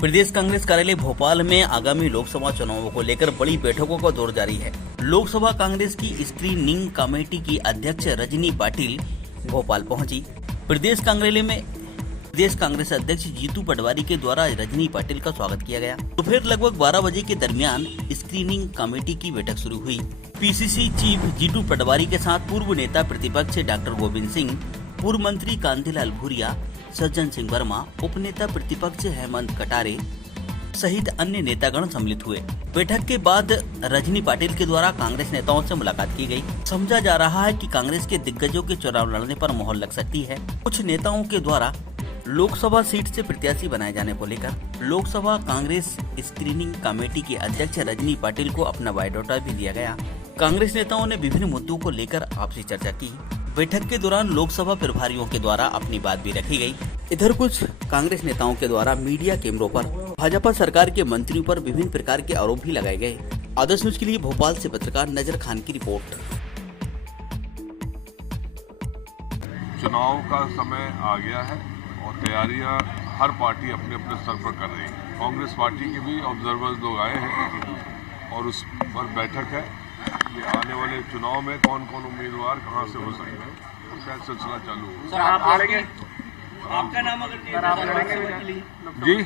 प्रदेश कांग्रेस कार्यालय भोपाल में आगामी लोकसभा चुनावों को लेकर बड़ी बैठकों का दौर जारी है। लोकसभा कांग्रेस की स्क्रीनिंग कमेटी की अध्यक्ष रजनी पाटिल भोपाल पहुंची। प्रदेश कार्यालय में प्रदेश कांग्रेस अध्यक्ष जीतू पटवारी के द्वारा रजनी पाटिल का स्वागत किया गया। दोपहर लगभग 12 बजे के दरमियान स्क्रीनिंग कमेटी की बैठक शुरू हुई। पीसीसी चीफ जीतू पटवारी के साथ पूर्व नेता प्रतिपक्ष डॉक्टर गोविंद सिंह, पूर्व मंत्री कांतिलाल भूरिया, सज्जन सिंह वर्मा, उपनेता प्रतिपक्ष हेमंत कटारे सहित अन्य नेतागण सम्मिलित हुए। बैठक के बाद रजनी पाटिल के द्वारा कांग्रेस नेताओं से मुलाकात की गई। समझा जा रहा है कि कांग्रेस के दिग्गजों के चुनाव लड़ने पर मोहर लग सकती है। कुछ नेताओं के द्वारा लोकसभा सीट से प्रत्याशी बनाए जाने को लेकर लोकसभा कांग्रेस स्क्रीनिंग कमेटी की अध्यक्ष रजनी पाटिल को अपना बायोडाटा भी दिया गया। कांग्रेस नेताओं ने विभिन्न मुद्दों को लेकर आपसी चर्चा की। बैठक के दौरान लोकसभा प्रभारियों के द्वारा अपनी बात भी रखी गई। इधर कुछ कांग्रेस नेताओं के द्वारा मीडिया कैमरों पर भाजपा सरकार के मंत्रियों पर विभिन्न प्रकार के आरोप भी लगाए गए। आदर्श न्यूज के लिए भोपाल से पत्रकार नजर खान की रिपोर्ट। चुनाव का समय आ गया है और तैयारियां हर पार्टी अपने अपने स्तर पर कर रही है। कांग्रेस पार्टी के भी ऑब्जर्वर्स लोग आए हैं और उस पर बैठक है कि आने वाले चुनाव में कौन कौन उम्मीदवार कहां से हो सकते हैं, उसका सिलसिला चालू हो। सर आप लड़ेंगे? आपका नाम अगर जी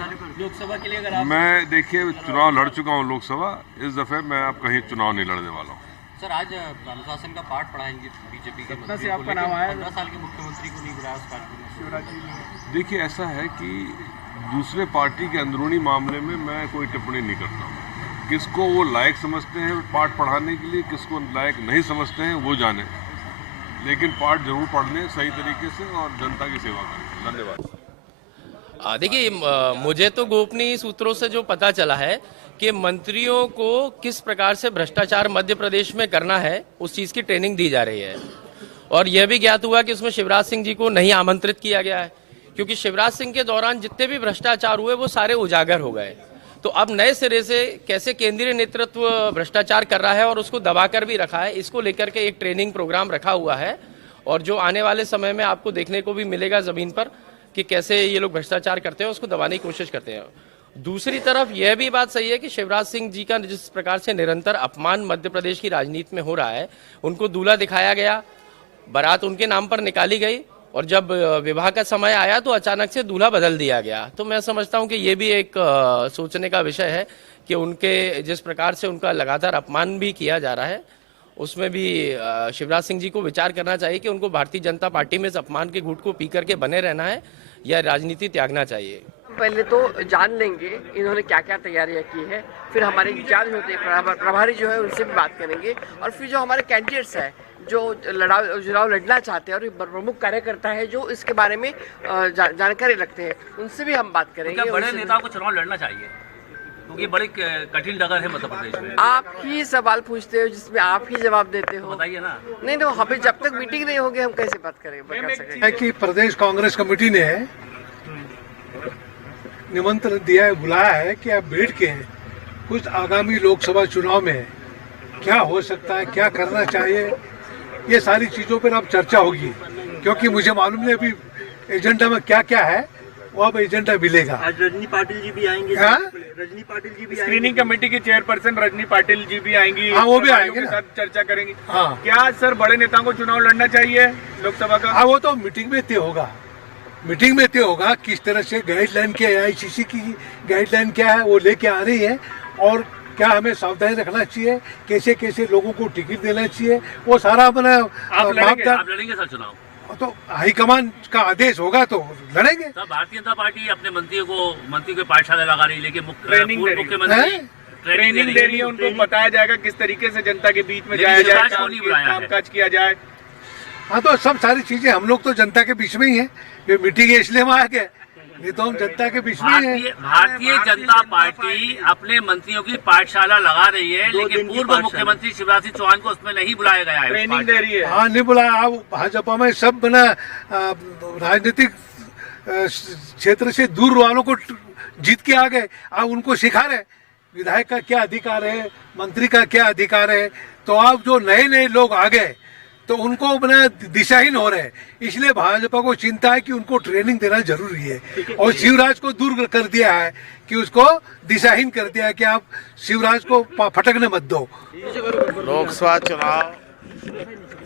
लोकसभा के लिए अगर आप मैं देखिए चुनाव लड़ चुका हूं लोकसभा, इस दफे मैं अब कहीं चुनाव नहीं लड़ने वाला हूं। सर आज अनुशासन का पाठ पढ़ाएंगे बीजेपी के मंत्री से आपका नाम आया 15 साल के मुख्यमंत्री को नहीं बुलाया उस पार्टी में। देखिए ऐसा है कि दूसरे पार्टी के अंदरूनी मामले में मैं कोई टिप्पणी नहीं करता हूँ। किसको वो लायक समझते हैं पाठ पढ़ाने के लिए, किसको लायक नहीं समझते हैं वो जाने, लेकिन पाठ जरूर पढ़ लें सही तरीके से और जनता की सेवा करें। धन्यवाद। देखिए मुझे तो गोपनीय सूत्रों से जो पता चला है कि मंत्रियों को किस प्रकार से भ्रष्टाचार मध्य प्रदेश में करना है उस चीज की ट्रेनिंग दी जा रही है। और यह भी ज्ञात हुआ कि उसमें शिवराज सिंह जी को नहीं आमंत्रित किया गया है, क्योंकि शिवराज सिंह के दौरान जितने भी भ्रष्टाचार हुए वो सारे उजागर हो गए। तो अब नए सिरे से कैसे केंद्रीय नेतृत्व भ्रष्टाचार कर रहा है और उसको दबाकर भी रखा है, इसको लेकर के एक ट्रेनिंग प्रोग्राम रखा हुआ है। और जो आने वाले समय में आपको देखने को भी मिलेगा जमीन पर कि कैसे ये लोग भ्रष्टाचार करते हैं, उसको दबाने की कोशिश करते हैं। दूसरी तरफ यह भी बात सही है कि शिवराज सिंह जी का जिस प्रकार से निरंतर अपमान मध्य प्रदेश की राजनीति में हो रहा है, उनको दूल्हा दिखाया गया, बारात उनके नाम पर निकाली गई और जब विवाह का समय आया तो अचानक से दूल्हा बदल दिया गया। तो मैं समझता हूं कि ये भी एक सोचने का विषय है कि उनके जिस प्रकार से उनका लगातार अपमान भी किया जा रहा है, उसमें भी शिवराज सिंह जी को विचार करना चाहिए कि उनको भारतीय जनता पार्टी में इस अपमान के घूंट को पी करके बने रहना है या राजनीति त्यागना चाहिए। पहले तो जान लेंगे इन्होंने क्या क्या तैयारियां की है, फिर हमारे इंचार्ज होते हैं प्रभारी जो है उनसे भी बात करेंगे, और फिर जो हमारे कैंडिडेट्स हैं जो चुनाव लड़ना चाहते हैं और प्रमुख कार्यकर्ता है जो इसके बारे में जानकारी रखते हैं, उनसे भी हम बात करेंगे। क्या बड़े नेताओं को चुनाव लड़ना चाहिए क्योंकि बड़ी कठिन डगर है मध्य प्रदेश में? आप ही सवाल पूछते हो जिसमें आप ही जवाब देते हो, बताइए ना। नहीं तो अभी जब तक मीटिंग नहीं होगी हम कैसे बात करेंगे? कि प्रदेश कांग्रेस कमेटी ने निमंत्रण दिया है, बुलाया है कि आप बैठ के कुछ आगामी लोकसभा चुनाव में क्या हो सकता है, क्या करना चाहिए, ये सारी चीजों पर अब चर्चा होगी। क्योंकि मुझे मालूम नहीं अभी एजेंडा में क्या क्या है, वो अब एजेंडा मिलेगा। आज रजनी पाटिल जी भी आएंगे। रजनी पाटिल जी भी स्क्रीनिंग कमेटी की चेयरपर्सन रजनी पाटिल जी भी आएंगी। हाँ, वो भी आएंगे के ना। साथ चर्चा करेंगी। हाँ। क्या सर बड़े नेताओं को चुनाव लड़ना चाहिए लोकसभा का? हाँ, वो तो मीटिंग में तय होगा। मीटिंग में तय होगा किस तरह से गाइडलाइन क्या है, आईसीसी की गाइडलाइन क्या है वो लेके आ रही है, और क्या हमें सावधानी रखना चाहिए, कैसे कैसे लोगों को टिकट देना चाहिए, वो सारा अपना आप लड़ेंगे सर चुनाव? तो हाईकमान का आदेश होगा तो लड़ेंगे। सर भारतीय जनता पार्टी अपने मंत्री को पाठशाला लगा रही है, लेकिन ट्रेनिंग मुख्यमंत्री ट्रेनिंग दे रही है, उनको बताया जाएगा किस तरीके से जनता के बीच में जाया जाए, कामकाज किया जाए। हाँ, तो सब सारी चीजें हम लोग तो जनता के बीच में ही है, ये मीटिंग है इसलिए हम आ गए, ये तो हम जनता के बीच में ही है। भारतीय जनता पार्टी अपने मंत्रियों की पाठशाला लगा रही है, लेकिन पूर्व मुख्यमंत्री शिवराज सिंह चौहान को उसमें नहीं बुलाया गया है। ट्रेनिंग दे रही है। हाँ, नहीं बुलाया। अब भाजपा में सब बना राजनीतिक क्षेत्र से दूर वालों को जीत के आ गए, अब उनको सिखा रहे विधायक का क्या अधिकार है, मंत्री का क्या अधिकार है। तो अब जो नए नए लोग आ गए तो उनको अपना दिशाहीन हो रहे हैं। इसलिए भाजपा को चिंता है कि उनको ट्रेनिंग देना जरूरी है। और शिवराज को दूर कर दिया है कि उसको दिशाहीन कर दिया है कि आप शिवराज को फटकने मत दो। लोकसभा चुनाव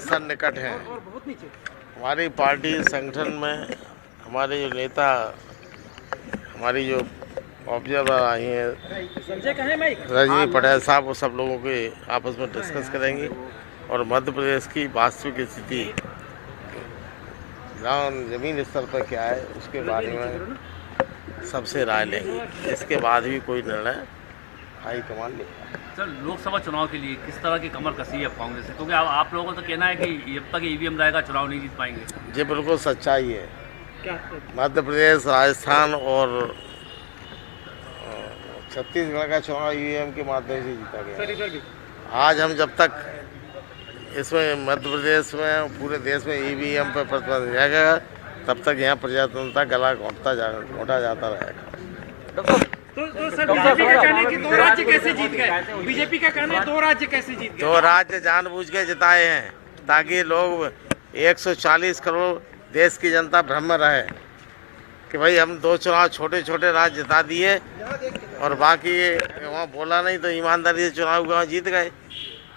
सन्निकट हैं। हमारी पार्टी संगठन में हमारे जो नेता, हमारी जो ऑब्जर्वर आई हैं रजनी पटेल साहब, वो सब लोगों के आपस में डिस्कस करेंगे और मध्य प्रदेश की वास्तविक स्थिति जमीन स्तर पर क्या है उसके बारे में सबसे राय लेंगे। इसके बाद भी कोई निर्णय हाईकमान लेगा। सर, लोकसभा चुनाव के लिए किस तरह की कमर कसी है कांग्रेस से? क्योंकि आप लोगों का तो कहना है कि जब तक ईवीएम रहेगा चुनाव नहीं जीत पाएंगे। ये बिल्कुल सच्चाई है। मध्य प्रदेश, राजस्थान और छत्तीसगढ़ का चुनाव ईवीएम के माध्यम से जीता गया। आज हम जब तक इसमें मध्य प्रदेश में पूरे देश में ईवीएम पर प्रतिबंध रहेगा तब तक यहाँ प्रजातंत्र गला घोंटा जाता रहेगा। तो सर, बीजेपी का कहना है कि 2 राज्य कैसे जीत गए? बीजेपी का कहना है 2 राज्य कैसे जीत गए? 2 राज्य जानबूझ के जिताए हैं ताकि लोग 140 करोड़ देश की जनता भ्रम में रहे कि भाई हम 2 चुनाव छोटे छोटे राज्य जिता दिए और बाकी वहाँ बोला नहीं तो ईमानदारी से चुनाव वहाँ जीत गए।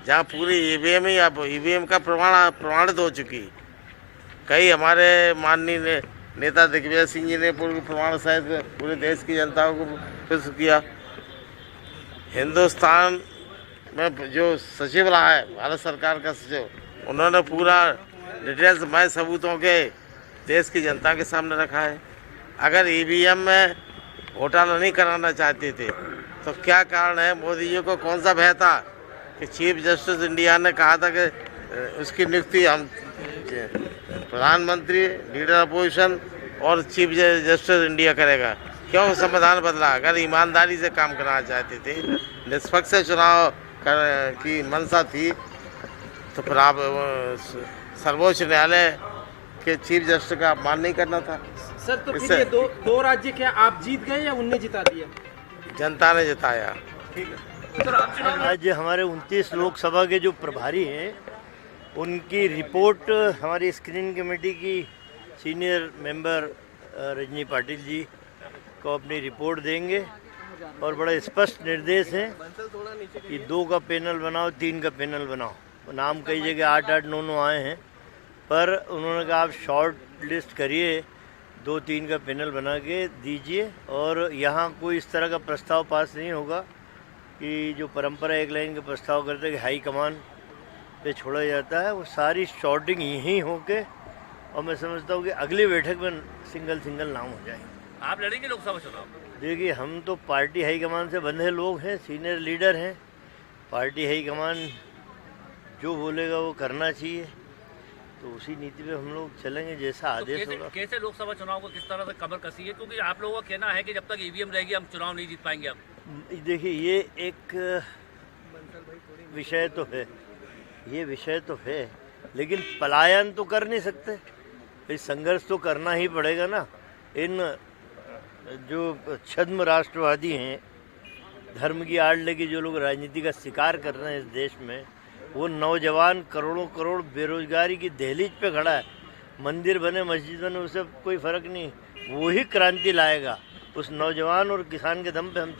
जहाँ पूरी ईवीएम ही अब ईवीएम का प्रमाणित हो चुकी। कई हमारे माननीय नेता दिग्विजय सिंह जी ने पूरे प्रमाण सहित पूरे देश की जनता को खुश किया। हिंदुस्तान में जो सचिव रहा है भारत सरकार का सचिव, उन्होंने पूरा डिटेल्स मैं सबूतों के देश की जनता के सामने रखा है। अगर ईवीएम में घोटाला नहीं कराना चाहते थे तो क्या कारण है? मोदी जी को कौन सा भय था कि चीफ जस्टिस इंडिया ने कहा था कि उसकी नियुक्ति हम प्रधानमंत्री, लीडर अपोजिशन और चीफ जस्टिस इंडिया करेगा। क्यों संविधान बदला? अगर ईमानदारी से काम कराना चाहते थे, निष्पक्ष चुनाव की मंशा थी तो फिर आप सर्वोच्च न्यायालय के चीफ जस्टिस का अपमान नहीं करना था। सर, तो फिर ये दो राज्य क्या आप जीत गए या उनने जिता दिया? जनता ने जिताया। आज हमारे 29 लोकसभा के जो प्रभारी हैं उनकी रिपोर्ट हमारी स्क्रीनिंग कमेटी की सीनियर मेंबर रजनी पाटिल जी को अपनी रिपोर्ट देंगे और बड़ा स्पष्ट निर्देश है कि 2 का पैनल बनाओ, 3 का पैनल बनाओ। नाम कई जगह 8-8, 9 आए हैं, पर उन्होंने कहा आप शॉर्ट लिस्ट करिए, 2-3 का पैनल बना के दीजिए। और यहाँ कोई इस तरह का प्रस्ताव पास नहीं होगा कि जो परंपरा एक लाइन का प्रस्ताव करते हैं कि हाई कमान पे छोड़ा जाता है, वो सारी शॉर्टिंग यहीं होके और मैं समझता हूँ कि अगली बैठक में सिंगल नाम हो जाएंगे। आप लड़ेंगे लोकसभा चुनाव? देखिए, हम तो पार्टी हाईकमान से बंधे लोग हैं, सीनियर लीडर हैं। पार्टी हाईकमान जो बोलेगा वो करना चाहिए, तो उसी नीति पे हम लोग चलेंगे जैसा आदेश होगा। कैसे लोकसभा चुनाव को किस तरह से कमर कसी है? क्योंकि आप लोगों का कहना है कि जब तक ईवीएम रहेगी हम चुनाव नहीं जीत पाएंगे। अब देखिए, ये एक विषय तो है, ये विषय तो है, लेकिन पलायन तो कर नहीं सकते। इस संघर्ष तो करना ही पड़ेगा ना। इन जो छद्म राष्ट्रवादी हैं, धर्म की आड़ लेके जो लोग राजनीति का शिकार कर रहे हैं इस देश में, वो नौजवान करोड़ों करोड़ बेरोजगारी की दहलीज पे खड़ा है। मंदिर बने, मस्जिद बने, उससे कोई फर्क नहीं। वो ही क्रांति लाएगा। उस नौजवान और किसान के दम पे हम